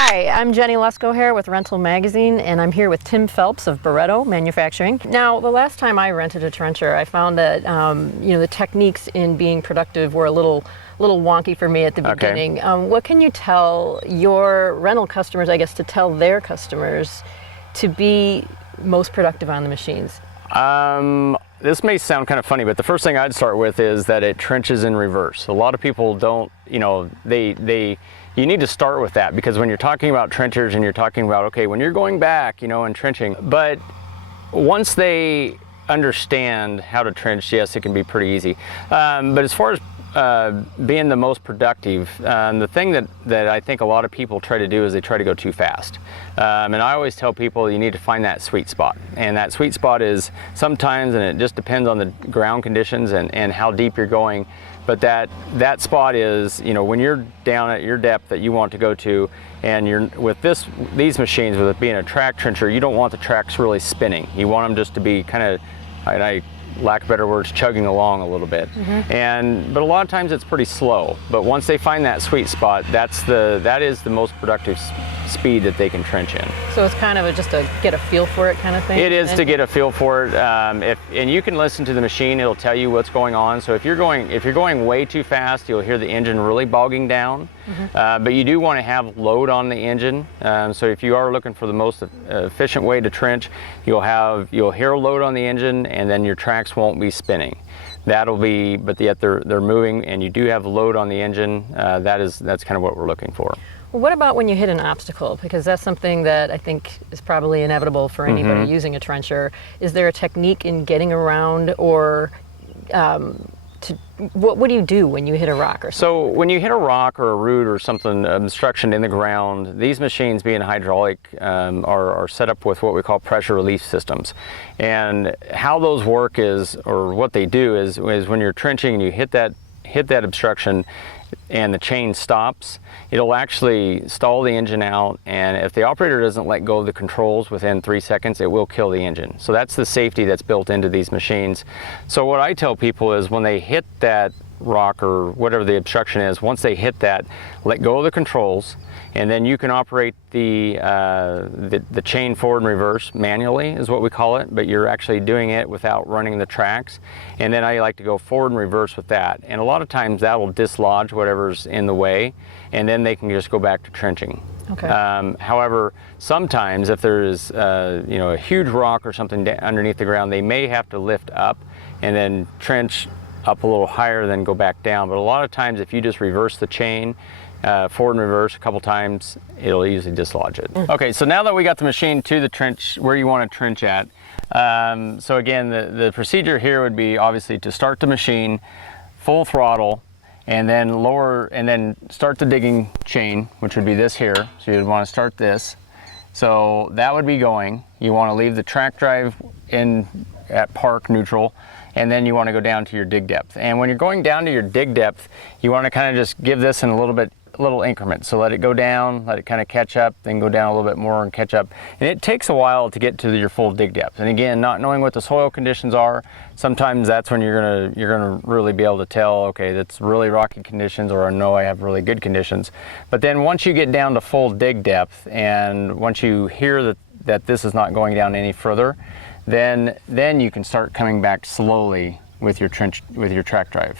Hi, I'm Jenny Lesko here with Rental Magazine, and I'm here with Tim Phelps of Barreto Manufacturing. Now, the last time I rented a trencher, I found that the techniques in being productive were a little wonky for me at the beginning. What can you tell your rental customers, I guess, to tell their customers to be most productive on the machines? This may sound kind of funny, but the first thing I'd start with is that it trenches in reverse. A lot of people don't, you need to start with that, because when you're talking about trenchers and you're talking about, okay, when you're going back, and trenching, but once they understand how to trench, yes, it can be pretty easy. But as far as being the most productive, the thing that I think a lot of people try to do is they try to go too fast. And I always tell people you need to find that sweet spot. And that sweet spot is sometimes, and it just depends on the ground conditions and how deep you're going, but that spot is, when you're down at your depth that you want to go to, and you're with these machines, with it being a track trencher, you don't want the tracks really spinning. You want them just to be kind of, I lack of better words, chugging along a little bit. But a lot of times it's pretty slow. But once they find that sweet spot, that is the most productive speed that they can trench in. So it's kind of just to get a feel for it kind of thing? It is to get a feel for it. And you can listen to the machine, it'll tell you what's going on. So if you're going way too fast, you'll hear the engine really bogging down. But you do want to have load on the engine. So if you are looking for the most efficient way to trench, you'll hear a load on the engine, and then your tracks won't be spinning. But yet they're moving, and you do have load on the engine. That's kind of what we're looking for. Well, what about when you hit an obstacle? Because that's something that I think is probably inevitable for anybody using a trencher. Is there a technique in getting around, or what do you do when you hit a rock or something? So when you hit a rock or a root or something, obstruction in the ground, these machines, being hydraulic, are set up with what we call pressure relief systems. And how those work is, or what they do is when you're trenching and you hit that obstruction and the chain stops, it'll actually stall the engine out, and if the operator doesn't let go of the controls within 3 seconds, it will kill the engine. So that's the safety that's built into these machines. So what I tell people is, when they hit that rock or whatever the obstruction is, once they hit that, let go of the controls, and then you can operate the chain forward and reverse manually, is what we call it, but you're actually doing it without running the tracks. And then I like to go forward and reverse with that, and a lot of times that will dislodge whatever's in the way, and then they can just go back to trenching. Okay. However, sometimes if there's a huge rock or something underneath the ground, they may have to lift up and then trench up a little higher, then go back down. But a lot of times, if you just reverse the chain, forward and reverse a couple times, it'll usually dislodge it. Okay, so now that we got the machine to the trench where you want to trench at, so again, the procedure here would be obviously to start the machine full throttle, and then lower, and then start the digging chain, which would be this here. So you'd want to start this. So that would be going. You want to leave the track drive in at park neutral, and then you want to go down to your dig depth. And when you're going down to your dig depth, you want to kind of just give this in little increments. So let it go down, let it kind of catch up, then go down a little bit more and catch up. And it takes a while to get to your full dig depth. And again, not knowing what the soil conditions are, sometimes that's when you're gonna really be able to tell, okay, that's really rocky conditions, or no, I have really good conditions. But then once you get down to full dig depth, and once you hear that this is not going down any further, then you can start coming back slowly with your track drive.